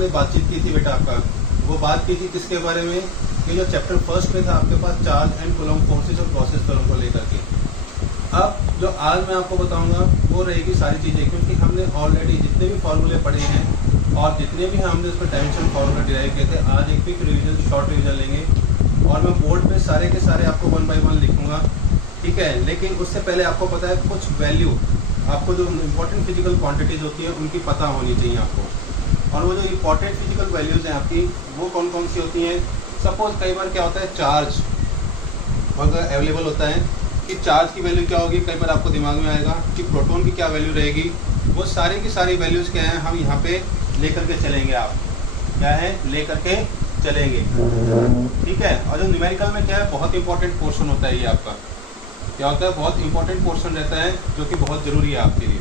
हमने बातचीत की थी बेटा आपका, वो बात की थी किसके बारे में कि जो चैप्टर फर्स्ट में था आपके पास चार्ज एंड कूलम्ब फोर्सेस और गॉसेस थ्योरम को लेकर के। अब जो आज मैं आपको बताऊंगा वो रहेगी सारी चीज़ें, क्योंकि हमने ऑलरेडी जितने भी फॉर्मूले पढ़े हैं और जितने भी हमने उस पर डायमेंशन फॉर्मूला डिराइव किए थे, आज एक क्विक रिवीजन शॉर्ट रिवीजन लेंगे और मैं बोर्ड पे सारे के सारे आपको 1 बाय 1 लिखूंगा, ठीक है। लेकिन उससे पहले आपको पता है कुछ वैल्यू, आपको जो इम्पोर्टेंट फिजिकल क्वांटिटीज़ होती हैं उनकी पता होनी चाहिए आपको। और वो जो इम्पोर्टेंट फिजिकल वैल्यूज़ हैं आपकी, वो कौन कौन सी होती हैं। सपोज कई बार क्या होता है, चार्ज अगर अवेलेबल होता है कि चार्ज की वैल्यू क्या होगी, कई बार आपको दिमाग में आएगा कि प्रोटॉन की क्या वैल्यू रहेगी। वो सारी की सारी वैल्यूज़ क्या हैं हम यहाँ पे लेकर के चलेंगे, आप क्या है लेकर के चलेंगे, ठीक है। और जो न्यूमेरिकल में क्या है, बहुत इंपॉर्टेंट पोर्शन होता है ये आपका, क्या होता है, बहुत इंपॉर्टेंट पोर्शन रहता है जो कि बहुत ज़रूरी है आपके लिए।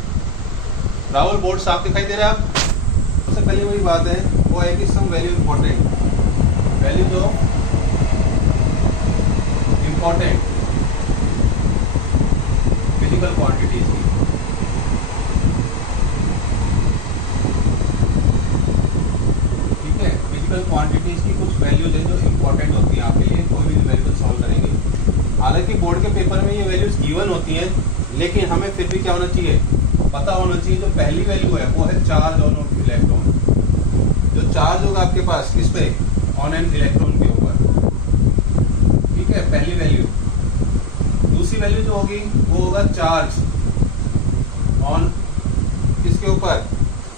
राहुल बोर्ड साफ दिखाई दे रहा है आप। सबसे पहले वही बात है, वो है कि सम वैल्यू इंपॉर्टेंट, वैल्यू जो इंपॉर्टेंट फिजिकल क्वांटिटीज की, ठीक है। फिजिकल क्वांटिटीज की कुछ वैल्यूज हैं जो इंपॉर्टेंट होती हैं आपके लिए, कोई भी न्यूमेरिकल सॉल्व करेंगे। हालांकि बोर्ड के पेपर में ये वैल्यूज गिवन होती हैं, लेकिन हमें फिर भी क्या होना चाहिए, पता होना चाहिए। जो पहली वैल्यू है वो है चार्ज ऑन इलेक्ट्रॉन, जो चार्ज होगा आपके पास किस पे, ऑन एन इलेक्ट्रॉन के ऊपर, ठीक है, पहली वैल्यू। दूसरी वैल्यू जो होगी वो होगा चार्ज ऑन किसके ऊपर,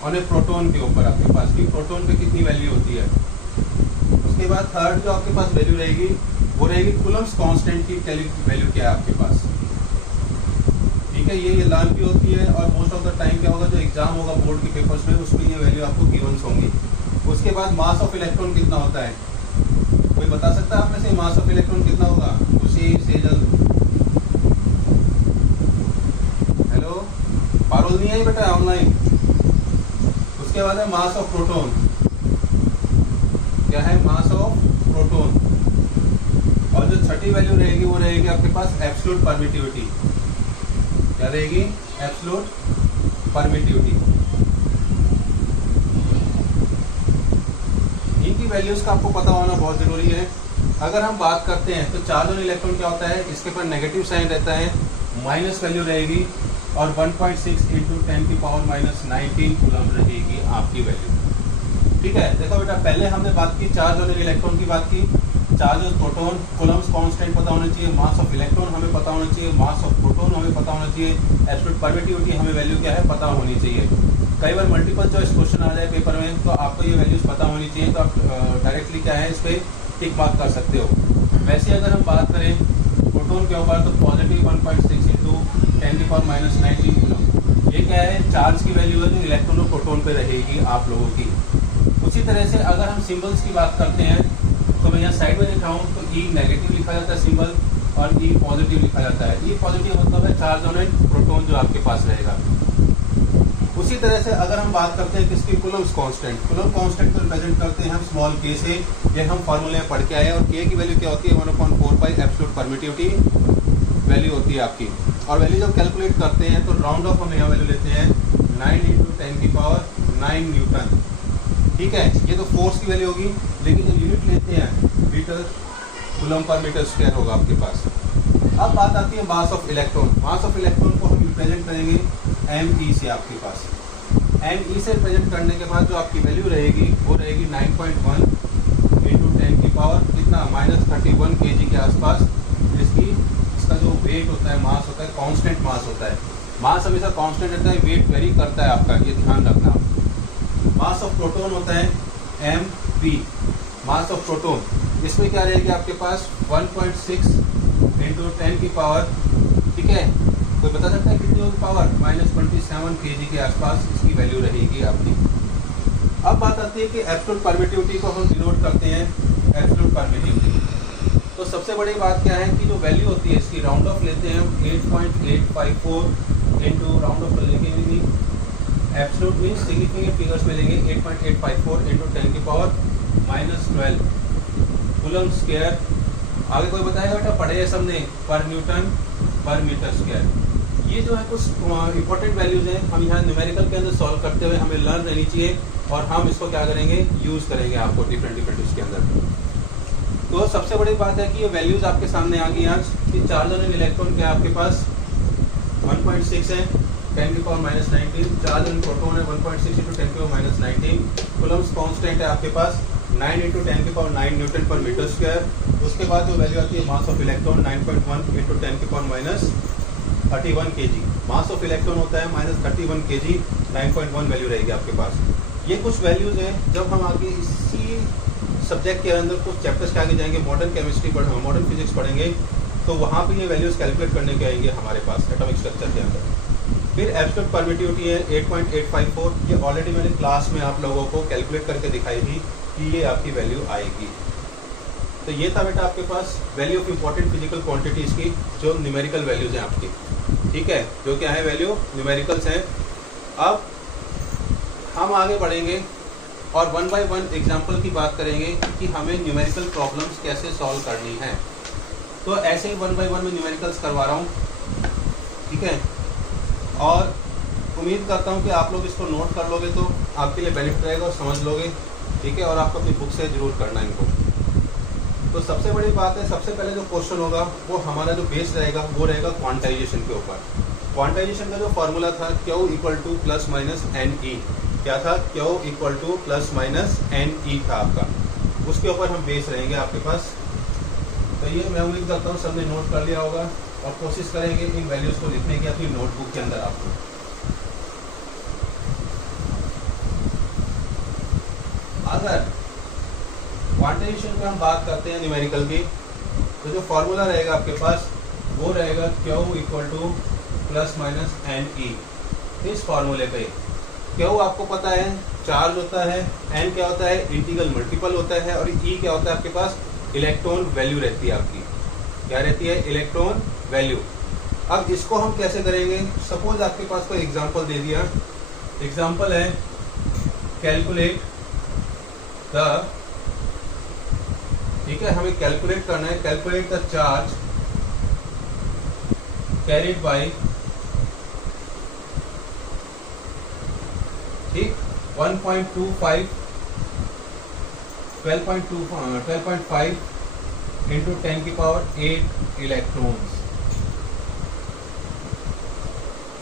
ऑन ए प्रोटॉन के ऊपर आपके पास, कि प्रोटॉन पे कितनी वैल्यू होती है। उसके बाद थर्ड जो आपके पास वैल्यू रहेगी वो रहेगी कूलम्ब्स कांस्टेंट की वैल्यू क्या है आपके पास, ठीक है। ये लर्न भी होती है और मोस्ट ऑफ द टाइम क्या होगा, जो एग्जाम होगा बोर्ड के पेपर्स में उसमें ये वैल्यू आपको गिवन्स होंगी। उसके बाद मास ऑफ इलेक्ट्रॉन कितना होता है, कोई बता सकता है आप में से मास ऑफ इलेक्ट्रॉन कितना होगा, उसी सेजल, हेलो पारोल नहीं आई बेटा ऑनलाइन। उसके बाद है मास ऑफ प्रोटॉन, क्या है, मास ऑफ प्रोटॉन। और जो छठी वैल्यू रहेगी वो रहेगी आपके पास एब्सोल्यूट परमिटिविटी, क्या रहेगी, एब्सोल्यूट परमिटिविटी। इनकी वैल्यूज का आपको पता होना बहुत जरूरी है। अगर हम बात करते हैं तो चार्ज ऑन इलेक्ट्रॉन क्या होता है, इसके पर नेगेटिव साइन रहता है, माइनस वैल्यू रहेगी और 1.6 × 10⁻⁻19 कूलम्ब रहेगी आपकी वैल्यू, ठीक है। देखो बेटा पहले हमने बात की चार्ज ऑन इलेक्ट्रॉन की बात की, charge of proton, Coulomb's constant पता होना चाहिए, मास ऑफ इलेक्ट्रॉन हमें पता होना चाहिए, मास ऑफ प्रोटॉन हमें पता होना चाहिए, एब्सोल्यूट परमिटिविटी हमें वैल्यू क्या है पता होनी चाहिए। कई बार मल्टीपल चॉइस क्वेश्चन आ जाए पेपर में तो आपको ये वैल्यूज पता होनी चाहिए, तो आप डायरेक्टली क्या है इस पर टिक मार्क कर सकते हो। वैसे अगर हम बात करें प्रोटॉन के ऊपर तो पॉजिटिव 1.6 × 10⁻⁻19 कूलम्ब, ये क्या है, चार्ज की वैल्यू है जो इलेक्ट्रॉन और प्रोटॉन पे रहेगी आप लोगों की। उसी तरह से अगर हम सिंबल्स की बात करते हैं तो मैं यहाँ साइड में लिखा हूँ, तो ई नेगेटिव लिखा जाता है सिंबल और ई पॉजिटिव लिखा जाता है। ई पॉजिटिव मतलब है चार्ज ऑन प्रोटॉन जो आपके पास रहेगा। उसी तरह से अगर हम बात करते हैं किसकी, कूलम्ब्स कांस्टेंट, कूलम्ब कांस्टेंट को रिप्रेजेंट करते हैं हम स्मॉल के से, ये हम फार्मूले में पढ़ के आए। और के की वैल्यू क्या होती है, 1/4 एब्सोल्यूट परमिटिविटी वैल्यू होती है आपकी। और वैल्यू जब कैलकुलेट करते हैं तो राउंड ऑफ हम यहाँ वैल्यू लेते हैं 9 × 10⁹ न्यूटन, ठीक है। ये तो फोर्स की वैल्यू होगी, लेकिन जब यूनिट लेते हैं मीटर कूलम्ब पर मीटर स्क्वायर होगा आपके पास। अब बात आती है mass of electron. Mass of electron को हम रिप्रेजेंट करेंगे ME से आपके पास। ME से रिप्रेजेंट करने के बाद जो आपकी वैल्यू रहेगी वो रहेगी 9.1 × 10⁻, कितना, -31 kg के आसपास। इसका जो वेट होता है, मास होता है, कांस्टेंट मास होता है। मास हमेशा कांस्टेंट रहता है, वेट वेरी करता है आपका, ये ध्यान रखना। मास ऑफ प्रोटॉन होता है MP, मास ऑफ प्रोटॉन, इसमें क्या रहेगी आपके पास 1.6 × 10⁻, ठीक है। कोई बता सकता है कितनी होगी पावर, -27 kg के आसपास इसकी वैल्यू रहेगी आपकी। अब बात आती है कि एब्सोल्यूट परमिटिविटी को हम डिनोट करते हैं एब्सोल्यूट परमिटिविटी। तो सबसे बड़ी बात क्या है कि जो वैल्यू होती है इसकी राउंड ऑफ लेते हैं 8.854 इंटू राउंड ऑफ लेंगे भी एब्सोल्यूट मीन्स सिग्निफिकेंट फिगर्स में लेंगे 8.854 इंटू 10⁻12 कूलम्ब स्क्वायर। आगे कोई बताएगा बेटा, पढ़े है सबने, पर न्यूटन पर मीटर स्क्वायर। ये जो है कुछ इंपॉर्टेंट वैल्यूज हैं, हम यहाँ न्यूमेरिकल के अंदर सॉल्व करते हुए हमें लर्न रहनी चाहिए और हम इसको क्या करेंगे, यूज़ करेंगे आपको डिफरेंट उसके अंदर। तो सबसे बड़ी बात है कि ये वैल्यूज़ आपके सामने आ गई आज कि चार्ज ऑन एन इलेक्ट्रॉन क्या है आपके पास 1.6 है 10⁻⁻19, चार्ज ऑन प्रोटॉन है 1.6 × 10⁻⁻19, कूलम्स कांस्टेंट है आपके पास 9 × 10⁹ न्यूटन पर मीटर स्क्वायर। उसके बाद जो वैल्यू आती है mass of electron 9.1 × 10⁻31 kg, mass of electron होता है -31 kg, 9.1 वैल्यू रहेगी आपके पास। ये कुछ वैल्यूज हैं। जब हम आगे इसी सब्जेक्ट के अंदर कुछ चैप्टर्स के आगे जाएंगे, मॉडर्न केमिस्ट्री मॉडर्न फिजिक्स पढ़ेंगे, तो वहाँ पे ये वैल्यूज कैलकुलेट करने के आएंगे हमारे पास एटॉमिक स्ट्रक्चर के अंदर। फिर एब्सोल्यूट परमिटिविटी है 8.854, ये ऑलरेडी मैंने क्लास में आप लोगों को कैलकुलेट करके दिखाई थी कि ये आपकी वैल्यू आएगी। तो ये था बेटा आपके पास value of important physical quantities की, जो न्यूमेरिकल वैल्यूज हैं आपकी, ठीक है, जो क्या है वैल्यू न्यूमेरिकल्स हैं। अब हम आगे बढ़ेंगे और 1 बाय 1 एग्जाम्पल की बात करेंगे कि हमें न्यूमेरिकल प्रॉब्लम्स कैसे सॉल्व करनी है। तो ऐसे ही 1 बाय 1 में न्यूमेरिकल्स करवा रहा हूँ, ठीक है, और उम्मीद करता हूँ कि आप लोग इसको नोट कर लोगे तो आपके लिए बेनिफिट रहेगा और समझ लोगे, ठीक है, और आपको अपनी बुक से जरूर करना इनको। तो सबसे बड़ी बात है, सबसे पहले जो क्वेश्चन होगा वो हमारा जो बेस रहेगा वो रहेगा क्वांटाइजेशन के ऊपर। क्वांटाइजेशन का जो फॉर्मूला था Q = ±NE, क्या था, Q = ±NE था आपका, उसके ऊपर हम बेस रहेंगे आपके पास। तो ये मैं उम्मीद करता हूँ सबने नोट कर लिया होगा और कोशिश करेंगे इन वैल्यूज़ को लिखने की अपनी नोटबुक के अंदर आपको। अगर क्वांटाइजेशन की हम बात करते हैं न्यूमेरिकल की, तो जो फॉर्मूला रहेगा आपके पास वो रहेगा Q = ±NE। इस फॉर्मूले पे Q आपको पता है चार्ज होता है, N क्या होता है इंटीग्रल मल्टीपल होता है, और E क्या होता है आपके पास इलेक्ट्रॉन वैल्यू रहती है आपकी, क्या रहती है इलेक्ट्रॉन वैल्यू। अब इसको हम कैसे करेंगे, सपोज आपके पास कोई एग्जांपल दे दिया, एग्जांपल है कैलकुलेट द, ठीक है, हमें कैलकुलेट करना है, calculate the charge carried by, ठीक, 1.25 12.5 into 10⁸ इलेक्ट्रॉन्स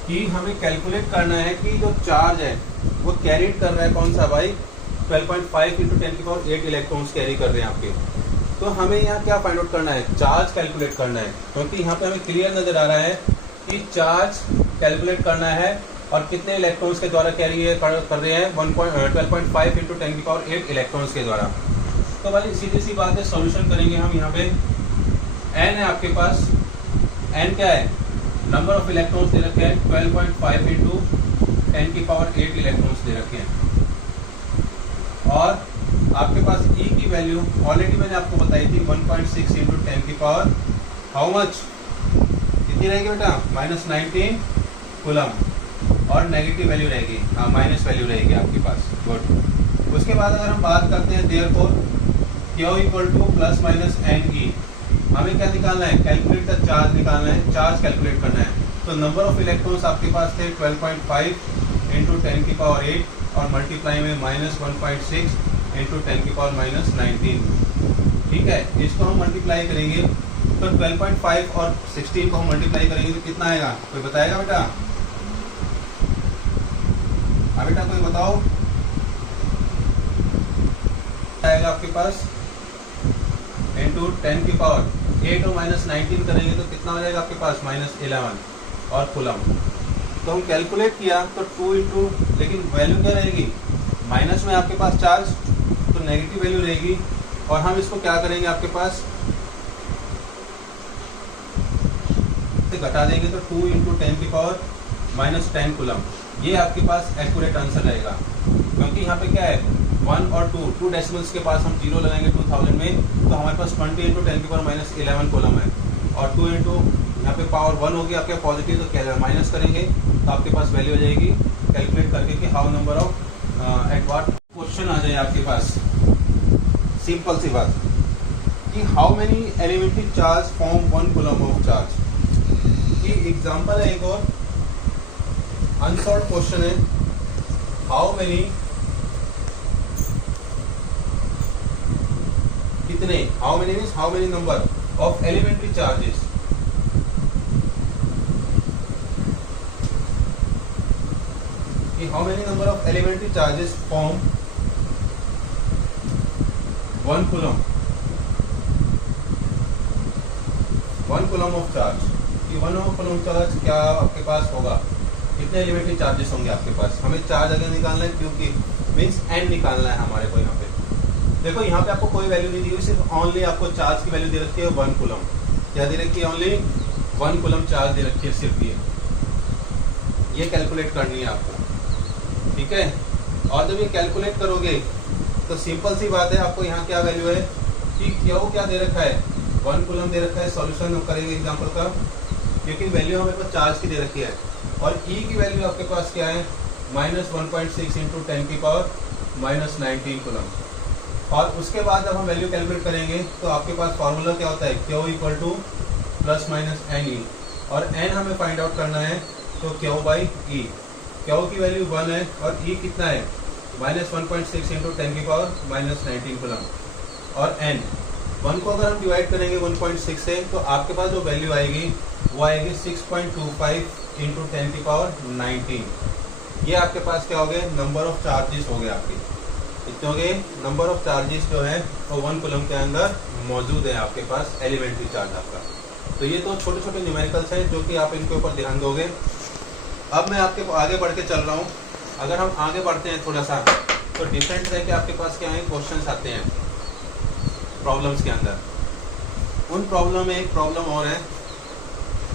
कि हमें कैलकुलेट करना है कि जो चार्ज है वो कैरिड कर रहा है कौन सा भाई 12.5 into 10⁸ इलेक्ट्रॉन्स कैरी कर रहे हैं आपके। तो हमें यहाँ क्या फाइंड आउट करना है, चार्ज कैलकुलेट करना है, क्योंकि यहाँ पे हमें क्लियर नजर आ रहा है कि चार्ज कैलकुलेट करना है और कितने इलेक्ट्रॉन्स के द्वारा कैरी कर रहे हैं 12.5 into 10⁸ इलेक्ट्रॉन्स के द्वारा। तो भाई सीधी सी बात है, सॉल्यूशन करेंगे हम। यहाँ पे n है आपके पास, n क्या है, नंबर ऑफ इलेक्ट्रॉन्स दे रखे हैं 12.5 into 10⁸ इलेक्ट्रॉन्स दे रखे हैं, और आपके पास E की वैल्यू ऑलरेडी मैंने आपको बताई थी 1.6 into 10⁸ हाउ मच, कितनी रहेगी बेटा -19 कूलम, और नेगेटिव वैल्यू रहेगी, हाँ माइनस वैल्यू रहेगी आपके पास, गुड। उसके बाद अगर हम बात करते हैं देयरफॉर Q = ±NE, हमें क्या निकालना है, कैलकुलेट द चार्ज निकालना है, चार्ज कैलकुलेट करना है। तो नंबर ऑफ इलेक्ट्रॉन्स आपके पास थे 12.5 into 10⁸ और मल्टीप्लाई में -1.6 into 10⁻⁻19, ठीक है, इसको हम मल्टीप्लाई करेंगे तो 12.5 और 16 को हम मल्टीप्लाई करेंगे तो कितना आएगा, कोई बताएगा बेटा, हाँ बेटा कोई बताओ, आएगा आपके पास इंटू 10⁸ और -19 करेंगे तो कितना हो जाएगा आपके पास -11 और कूलम। तो हम कैलकुलेट किया तो 2 इंटू, लेकिन वैल्यू क्या रहेगी, माइनस में आपके पास चार्ज, तो नेगेटिव वैल्यू रहेगी, और हम इसको क्या करेंगे आपके पास घटा देंगे तो 2 इंटू 10⁻⁻10 कूलम। ये आपके पास एक्यूरेट आंसर रहेगा, क्योंकि यहाँ पे क्या है 1 और 2 डेसिमल्स के पास हम 0 लगाएंगे 2000 में, तो हमारे पास 20 इंटू 10⁻⁻11 कॉलम है, और 2 इंटू यहाँ पे पावर 1 होगी आपके पॉजिटिव, तो क्या माइनस करेंगे तो आपके पास वैल्यू हो जाएगी कैलकुलेट करके कि how number of eight what. Question आ जाए आपके पास, सिंपल सी बात कि how many elementary charge from 1 coulomb of charge. की एग्जांपल है एक और, अनसॉल्व क्वेश्चन है, हाउ मेनी कितने, how many means how many number of elementary charges, कि how many number of elementary चार्जेस फॉर्म 1 कूलम, 1 कूलम ऑफ चार्ज, कि 1 कूलम चार्ज क्या आपके पास होगा, कितने एलिमेंट्री चार्जेस होंगे आपके पास। हमें चार्ज अगर निकालना है, क्योंकि मीन्स एन निकालना है हमारे को। यहाँ पे देखो, यहाँ पे आपको कोई वैल्यू नहीं दी हुई, सिर्फ ओनली आपको चार्ज की वैल्यू दे रखी है 1 कूलम। क्या दे रखी है, ओनली 1 कूलम चार्ज दे रखी है सिर्फ। ये कैलकुलेट करनी है आपको, ठीक है। और जब ये कैलकुलेट करोगे तो सिंपल सी बात है, आपको यहाँ क्या वैल्यू है कि क्या दे रखा है, 1 कूलम दे रखा है। सॉल्यूशन हम करेंगे एग्जांपल का, क्योंकि वैल्यू हमें पास चार्ज की दे रखी है, और ई की वैल्यू आपके पास क्या है, -1.6 इंटू 10⁻⁻19 कूलम। और उसके बाद जब हम वैल्यू कैलकुलेट करेंगे तो आपके पास फार्मूला क्या होता है, Q = ±NE, और N हमें फाइंड आउट करना है, तो Q/E। Q की वैल्यू 1 है और E कितना है, -1.6 इंटू 10⁻⁻19 कूलम। और N 1 को अगर हम डिवाइड करेंगे 1.6 से, तो आपके पास जो वैल्यू आएगी वो आएगी 6.25 इंटू 10⁻19। ये आपके पास क्या हो गए, नंबर ऑफ चार्जेस हो गए आपके। कितने हो गए, नंबर ऑफ चार्जेस जो है वो 1 कूलम के अंदर मौजूद है आपके पास, एलिमेंट्री चार्ज आपका। तो ये तो छोटे छोटे न्यूमेरिकल्स हैं जो कि आप इनके ऊपर ध्यान दोगे। अब मैं आपके आगे बढ़ के चल रहा हूँ। अगर हम आगे बढ़ते हैं थोड़ा सा, तो डिफरेंट तरह के आपके पास क्या है, क्वेश्चंस आते हैं प्रॉब्लम्स के अंदर। उन प्रॉब्लम में एक प्रॉब्लम और है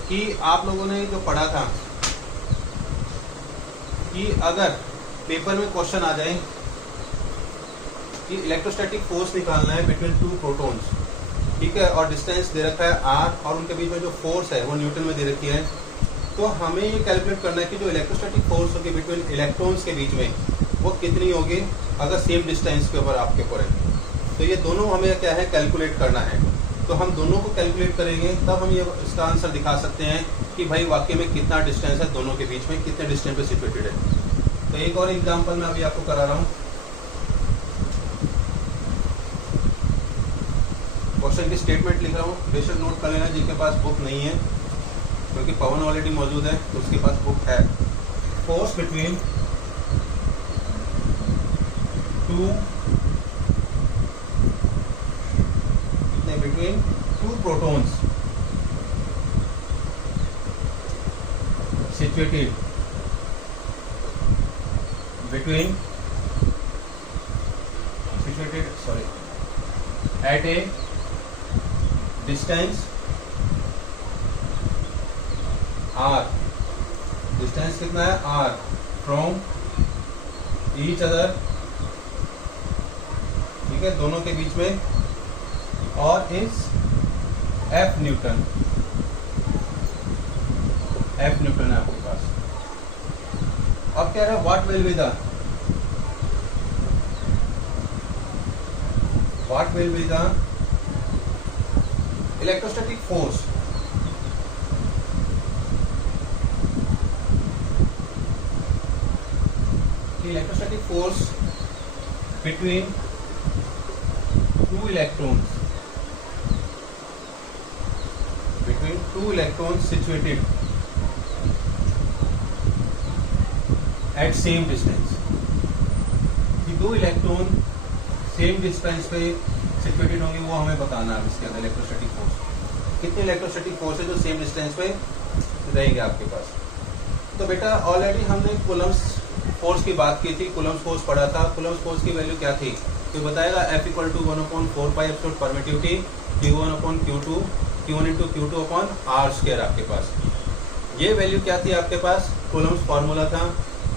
कि आप लोगों ने जो पढ़ा था कि अगर पेपर में क्वेश्चन आ जाए कि इलेक्ट्रोस्टैटिक फोर्स निकालना है बिटवीन 2 प्रोटॉन्स, ठीक है, और डिस्टेंस दे रखा है r, और उनके बीच में जो फोर्स है वो न्यूटन में दे रखी है, तो हमें ये कैलकुलेट करना है कि जो इलेक्ट्रोस्टैटिक फोर्स होगी बिटवीन इलेक्ट्रॉन्स के बीच में वो कितनी होगी अगर सेम डिस्टेंस के ऊपर आपके ऊपर है। तो ये दोनों हमें क्या है, कैलकुलेट करना है। तो हम दोनों को कैलकुलेट करेंगे, तब हम ये इसका आंसर दिखा सकते हैं कि भाई वाकई में कितना डिस्टेंस है दोनों के बीच में, कितने डिस्टेंस पे सिचुएटेड है। तो एक और एग्जांपल मैं अभी आपको करा रहा हूँ। क्वेश्चन की स्टेटमेंट लिख रहा हूँ, बेशक नोट कर लेना जिनके पास बुक नहीं है, क्योंकि पवन ऑलरेडी मौजूद है तो उसके पास बुक है। Force between two protons situated at a distance r, distance कितना है r, फ्रॉम ईच अदर, ठीक है, दोनों के बीच में, और इज F न्यूटन है आपके पास। अब क्या है, what will be the electrostatic force between 2 electrons situated at same distance। कि 2 इलेक्ट्रॉन सेम डिस्टेंस पे सिचुएटेड होंगे, वो हमें बताना है इसके अंदर इलेक्ट्रोस्टैटिक फोर्स। कितने इलेक्ट्रोस्टैटिक फोर्स है जो सेम डिस्टेंस पे रहेंगे आपके पास। तो बेटा ऑलरेडी हमने कूलम्स फोर्स की बात की थी, कूलम्स फोर्स पढ़ा था। कूलम्स फोर्स की वैल्यू क्या थी, तो बताएगा F = 1/4πε permittivity Q1/Q2 Q1 × Q2/r² आपके पास। ये वैल्यू क्या थी आपके पास, कूलम्स फार्मूला था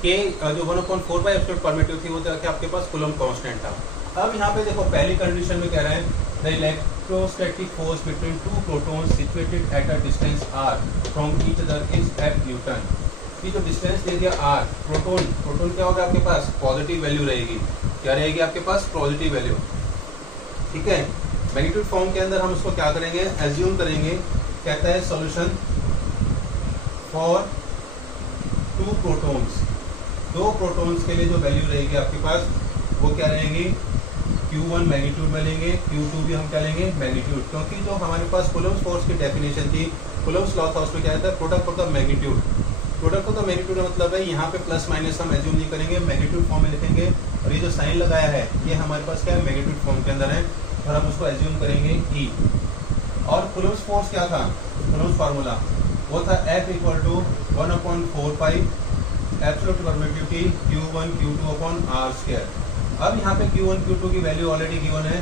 कि जो 1/4πε परमिटिव थी वो तो आपके पास कूलम कांस्टेंट था। अब यहाँ पे देखो पहली कंडीशन में कह रहे हैं the electrostatic force between 2 protons situated at a distance r from each other is F Newton. की जो डिस्टेंस दे दिया r, प्रोटॉन क्या होगा आपके पास, पॉजिटिव वैल्यू रहेगी। क्या रहेगी आपके पास, पॉजिटिव वैल्यू, ठीक है। मैग्नीट्यूड फॉर्म के अंदर हम उसको क्या करेंगे, एज्यूम करेंगे। कहता है सॉल्यूशन फॉर 2 प्रोटॉन्स, 2 प्रोटॉन्स के लिए जो वैल्यू रहेगी आपके पास वो क्या रहेगी, Q1 मैग्नीट्यूड में लेंगे, Q2 भी हम क्या लेंगे मैग्नीट्यूड, क्योंकि जो हमारे पास कूलम्ब्स फोर्स की डेफिनेशन थी, कूलम्ब्स लॉ था, उसमें क्या था product of the magnitude. Product of the magnitude का मतलब है यहाँ पे प्लस माइनस हम एज्यूम नहीं करेंगे, मैग्नीट्यूड फॉर्म में लिखेंगे, और ये जो साइन लगाया है ये हमारे पास क्या है मैग्नीट्यूड फॉर्म के अंदर है, और हम उसको एज्यूम करेंगे E। और कूलम्ब्स फोर्स क्या था, कूलम्ब्स फार्मूला वो था F equal to 1/4 pi absolute permittivity Q1 Q2 upon R square. अब यहाँ पे Q1 Q2 की वैल्यू ऑलरेडी गिवन है,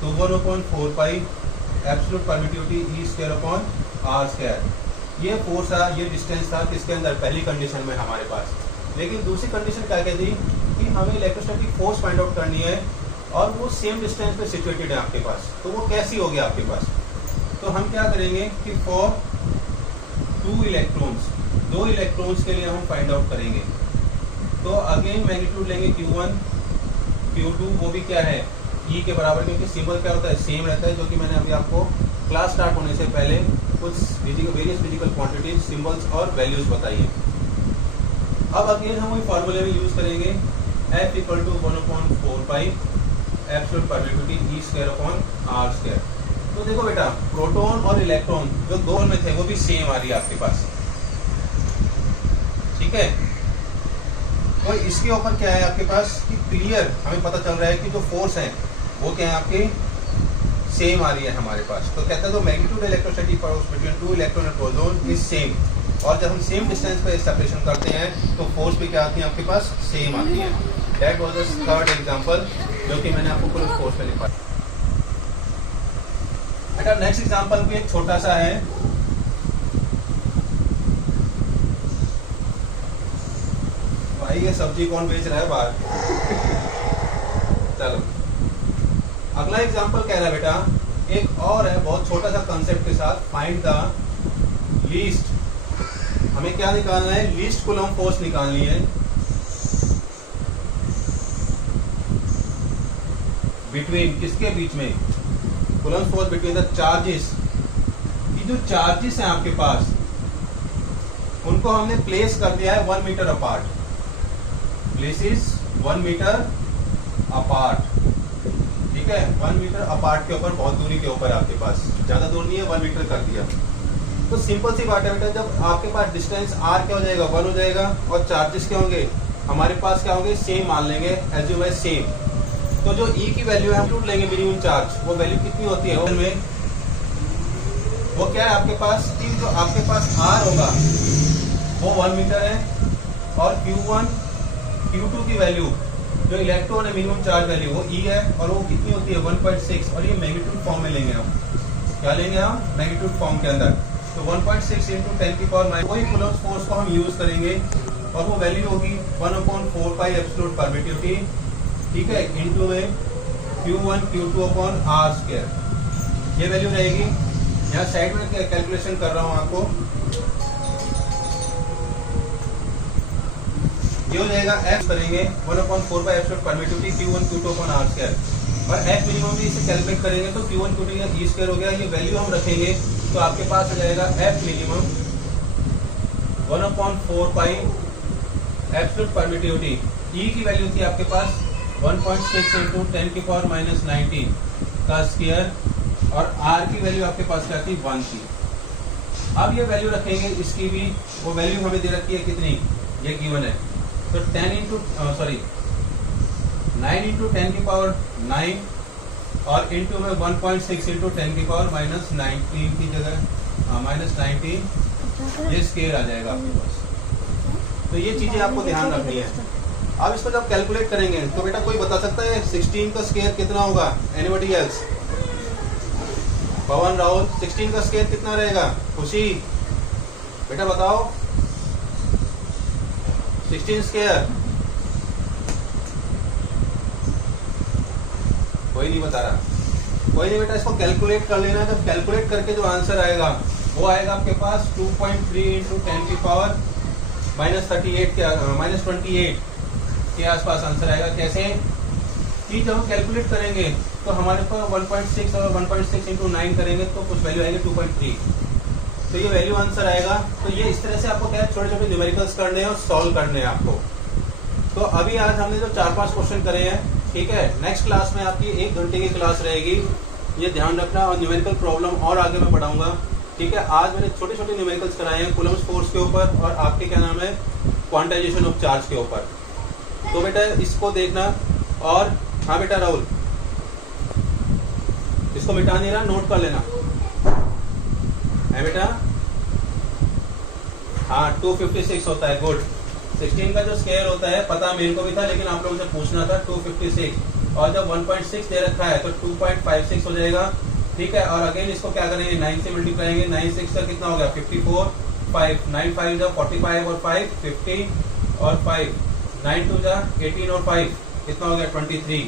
तो 1/4 pi absolute permittivity E square upon R square. ये फोर्स था, ये डिस्टेंस था किसके अंदर, पहली कंडीशन में हमारे पास। लेकिन दूसरी कंडीशन क्या कहती कि हमें इलेक्ट्रोस्टैटिक फोर्स फाइंड आउट करनी है, और वो सेम डिस्टेंस पे सिचुएटेड है आपके पास, तो वो कैसी होगी आपके पास। तो हम क्या करेंगे कि फॉर 2 इलेक्ट्रॉन्स, 2 इलेक्ट्रॉन्स के लिए हम फाइंड आउट करेंगे। तो अगेन मैग्नीट्यूड लेंगे Q1 Q2, वो भी क्या है E के बराबर, क्योंकि सिंबल क्या होता है सेम रहता है, जो कि मैंने अभी आपको क्लास स्टार्ट होने से पहले कुछ वेरियस फिजिकल क्वांटिटीज, सिंबल्स और वैल्यूज बताई है। अब अगेन हम वही फॉर्मूले में यूज करेंगे, F equal to 1/4 pi absolute permittivity E square upon R square. तो देखो बेटा, प्रोटॉन और इलेक्ट्रॉन जो दो में थे वो भी सेम आ रही है आपके पास, ठीक है। तो इसके ऊपर क्या है आपके पास कि क्लियर हमें पता चल रहा है कि जो फोर्स है वो क्या है आपके सेम आ रही है हमारे पास। तो कहता है तो magnitude electrostatic force between 2 electron and proton is same, और जब हम सेम डिस्टेंस पे सेपरेशन करते हैं तो फोर्स भी क्या आती है आपके पास सेम आती है। That was the third example जो कि मैंने आपको पूरे फोर्स में लिखा। बेटा नेक्स्ट एग्जांपल भी एक छोटा सा है। भाई ये सब्जी कौन बेच रहा है बाहर। चलो अगला एग्जांपल कह रहा है बेटा एक और है, बहुत छोटा सा कंसेप्ट के साथ, फाइंड द लीस्ट। हमें क्या निकालना है, लीस्ट कूलम्ब फोर्स निकालनी है बिटवीन, किसके बीच में, coulomb force between the charges. ये जो चार्जेस हैं आपके पास उनको हमने प्लेस कर दिया है 1 metre apart, places 1 metre apart, ठीक है। 1 मीटर अपार्ट के ऊपर, बहुत दूरी के ऊपर आपके पास, ज्यादा दूर नहीं है, 1 मीटर कर दिया। तो सिंपल सी बात है बेटा, जब आपके पास डिस्टेंस r क्या हो जाएगा 1 हो जाएगा, और चार्जेस क्या होंगे हमारे पास क्या होंगे सेम मान लेंगे, एज्यूम एज सेम। तो जो E की वैल्यू है हम टूट लेंगे मिनिमम चार्ज, वो वैल्यू कितनी होती है में, वो क्या है आपके पास कि जो आपके पास R होगा वो 1 मीटर है, और Q1 Q2 की वैल्यू जो इलेक्ट्रॉन है मिनिमम चार्ज वैल्यू वो E है, और वो कितनी होती है 1.6, और ये मैग्नीट्यूड फॉर्म में लेंगे हम, क्या लेंगे हम मैग्नीट्यूड फॉर्म के अंदर। तो 1.6 इंटू 10 की पावर माइनस, वही कूलम्ब फोर्स को हम यूज करेंगे, और वो वैल्यू होगी 1/4 पाई एब्सोल्यूट परमिटिविटी, ठीक है, इनटू में Q1 Q2 upon R square, ये वैल्यू रहेगी। यहाँ साइड में कैलकुलेशन कर रहा हूँ आपको, ये हो जाएगा F करेंगे 1/4 pi absolute permittivity Q1 Q2 upon R square, और F मिनिमम भी इसे कैलकुलेट करेंगे तो Q1 Q2 का E स्क्वायर हो गया, ये वैल्यू हम रखेंगे तो आपके पास आ जाएगा F minimum 1/4 pi absolute permittivity, E की वैल्यू थी आपके पास 1.6 इंटू 10 की पावर माइनस 19 का स्क्वायर, और R की वैल्यू आपके पास क्या थी 1 थी। अब ये वैल्यू रखेंगे, इसकी भी वो वैल्यू हमें दे रखी है कितनी, ये गिवन है, तो 9 इंटू 10 की पावर 9, और इंटू में 1.6 इंटू 10 की पावर माइनस 19 की जगह माइनस 19, ये स्केल आ जाएगा आपके पास। तो ये चीजें आपको ध्यान रखनी है। अब इसको जब कैलकुलेट करेंगे तो बेटा कोई बता सकता है 16 का स्क्वायर कितना होगा, एनीबॉडी एल्स, पवन राहुल 16 का स्क्वायर कितना रहेगा, खुशी बेटा बताओ 16 स्क्वायर, कोई नहीं बता रहा, कोई नहीं बेटा, इसको कैलकुलेट कर लेना। जब कैलकुलेट करके जो आंसर आएगा वो आएगा आपके पास 2.3 इंटू 10 की पावर माइनस 38 के माइनस 28 के आसपास आंसर आएगा। कैसे कि जब हम कैलकुलेट करेंगे तो हमारे पास 1.6 और 1.6 इंटू 9 करेंगे तो कुछ वैल्यू आएगी 2.3, तो ये वैल्यू आंसर आएगा। तो ये इस तरह से आपको क्या है छोटे छोटे न्यूमेरिकल्स करने हैं और सॉल्व करने हैं आपको। तो अभी आज हमने जो 4-5 क्वेश्चन करे हैं ठीक है, नेक्स्ट क्लास में आपकी 1 घंटे की क्लास रहेगी, ये ध्यान रखना। और न्यूमेरिकल प्रॉब्लम और आगे मैं बढ़ाऊंगा। ठीक है, आज मैंने छोटे छोटे न्यूमेरिकल्स कराए हैं कूलम्स फोर्स के ऊपर और आपके क्या नाम है क्वांटाइजेशन ऑफ चार्ज के ऊपर। तो बेटा इसको देखना। और हाँ बेटा राहुल, इसको मिटा नहीं रहा, नोट कर लेना है बेटा। हाँ 256 होता है, गुड। 16 का जो स्क्वायर होता है पता मेरे को भी था, लेकिन आप लोगों से पूछना था 256। और जब 1.6 दे रखा है तो 2.56 हो जाएगा। ठीक है, और अगेन इसको क्या करेंगे 9 से मल्टीप्लाई करेंगे। 9 6 का कितना हो गया 54, 5 9 5 जा 45 और 5 15 और 5 9 2 जा 18 और 5 कितना हो गया 23।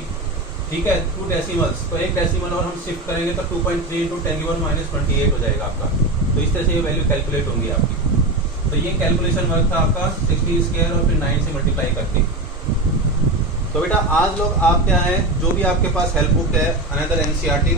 ठीक है, 2 डेसिमल्स, तो एक डेसिमल और हम शिफ्ट करेंगे तो 2.3 इंटू 10⁻28 हो जाएगा आपका। तो इस तरह से ये वैल्यू कैलकुलेट होंगी आपकी। तो ये कैलकुलेशन वर्क था आपका 16 स्क्वायर और फिर 9 से मल्टीप्लाई करके। तो बेटा आज लोग आप क्या है, जो भी आपके पास हेल्प बुक है अनदर एनसीईआरटी